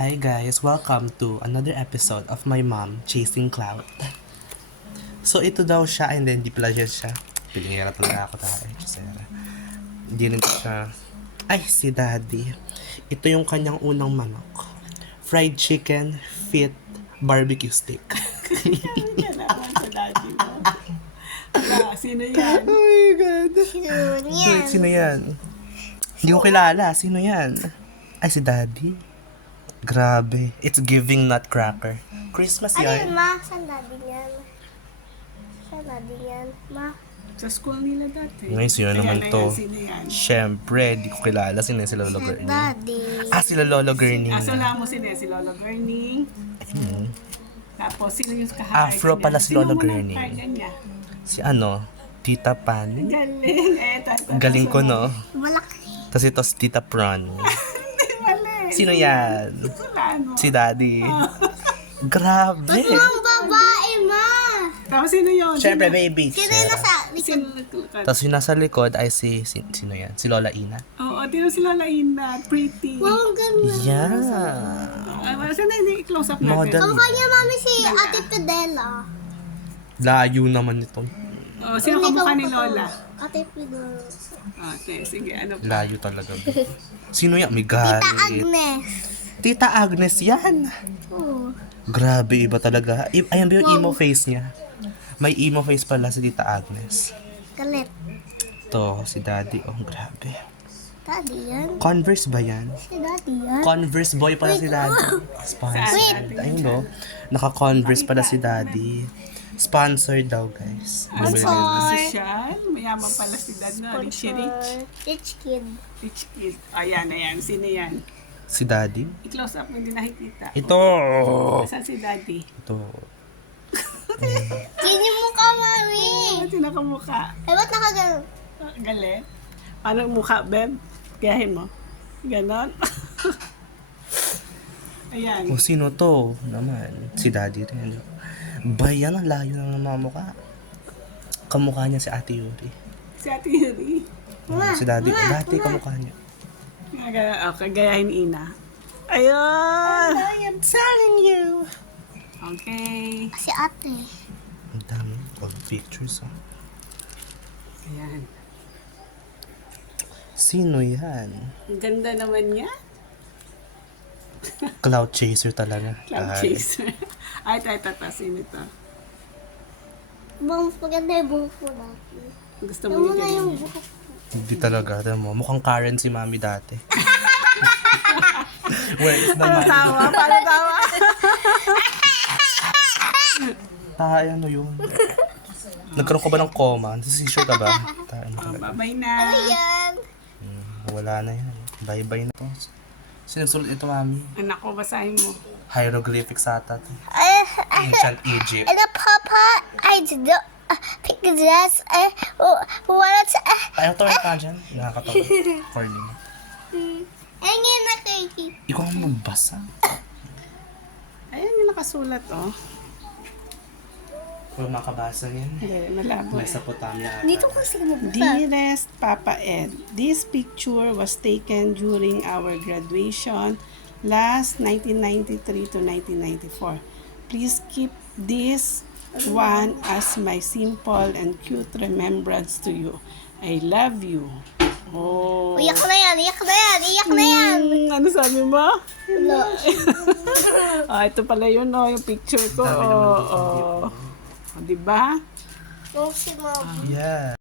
Hi guys, welcome to another episode of my mom chasing clout. So ito daw siya, and then di pala siya. Pinihira talaga ako tayo. Hindi rin siya. Ay, si daddy. Ito yung kanyang unang manok. Fried chicken, fit, barbecue stick. Yan naman sa daddy mo. Sino yan? Oh my God. Wait, sino yan? Hindi ko kilala. Sino yan? Ay, si daddy. Grabe. It's giving nutcracker. Christmas Ano yan. yun, ma? Saan daddy niyan? Saan daddy niyan, ma? Sa school nila dati. Ngayon, sino Ayan naman na to? yan, sino yan? Siyempre, di ko kilala. Sino si Lolo Saan Gerning? daddy? Sila Lolo Gerning. Wala mo sino yan? Si Lolo Gerning. Tapos, sino yung kaharga Afro niya? pala si Sino Lolo muna Gerning. kaharga niya? Si Tita Pan. Galing. Galing ko, no? Malaki. Tapos ito si Tita Pran. Hindi, mali. Sino yan? Wala, no? Si Daddy. Grabe. Ang babae, ma! Tapos, sino yun? Siyempre, baby. Sino yung nasa likod? Sino nagtukad? Tapos yung nasa likod ay sino yan? Si Lola Ina. Oo, tino si Lola Ina. Pretty. Wow, ang ganda. Yeah. Ay, wala, saan hindi i-close up natin? Model. Kamukha niya, mami, si Ate Fidela. Layo naman ito. Oh, sino kamukha ni Lola? Ate Fidela. Okay, sige. Ano pa? Layo talaga. Sino yan? May Tita galit. Agnes. Tita Agnes yan. Oh. Grabe, iba talaga. Ayan ba yung emo face niya? May emo face pala si Tita Agnes. Galit. To, si Daddy. Oh, grabe. Daddy yan? Converse ba yan? Si daddy yan? Converse boy pala si Daddy. Sponsored. Ayun no. Naka-Converse pala si Daddy. Sponsored daw, guys. Bumili kayo. Social. Mayaman pala si Dad na. Rich. Rich kid. Rich kid. Ayan. Sino yan? Si Daddy? I-close up, hindi nakikita. Ito. Saan si Daddy? Ito. Yun yung mukha, mami. Ito nakamukha. Eh, ba't nakagano? Galit. Paano ang mukha, Beb? Gayahin mo. Ganon. Ayan. O, sino to? Naman. Si Daddy rin. Bayan, ang layo ng mga mukha. Kamukha niya si Ate Yuri. Si Ate Yuri. Si Daddy. Dati kamukha niya. Okay, gayahin Ina. Ayun! I am telling you. Okay. Si ate. Ang dami. All pictures. Oh. Ayan. Sino yan? Ang ganda naman niya. Cloud chaser talaga. Cloud chaser. Ay, ito. Sino ito? Maganda yung buhok mo dati. Gusto mo Yung yung muna yung ganyan? buhok. Hindi talaga. Alam mo, mukhang Karen si Mami dati. Wait, it's the Paano tawa? ano yun? Nagkaroon ka ba ng coma? Nasisure ka ba? Ano talaga? Babay na. Ayan. Wala na yan. Bye-bye na to. Sinusulat ito, Mami. Anak ko, basahin mo. Hieroglyphics ata to. And Ancient Egypt. the papa, I did pick this. What? Ayaw to ka dyan. Nakakatawa. Corny. Ayun yung nakiki. Ikaw ang magbasa. Ayan yung nakasulat, oh. Kung makabasa niyan. Hindi, malabo. Mesopotamia ata. Dito kasi magbasa. Dearest Papa Ed, this picture was taken during our graduation last 1993 to 1994. Please keep this one as my simple and cute remembrance to you. I love you. Oh. Iyak na yan. Ano sabi mo? Wala. Ito pala yun, oh, yung picture ko. Oh, oh. Diba? Yung si mama. Yeah.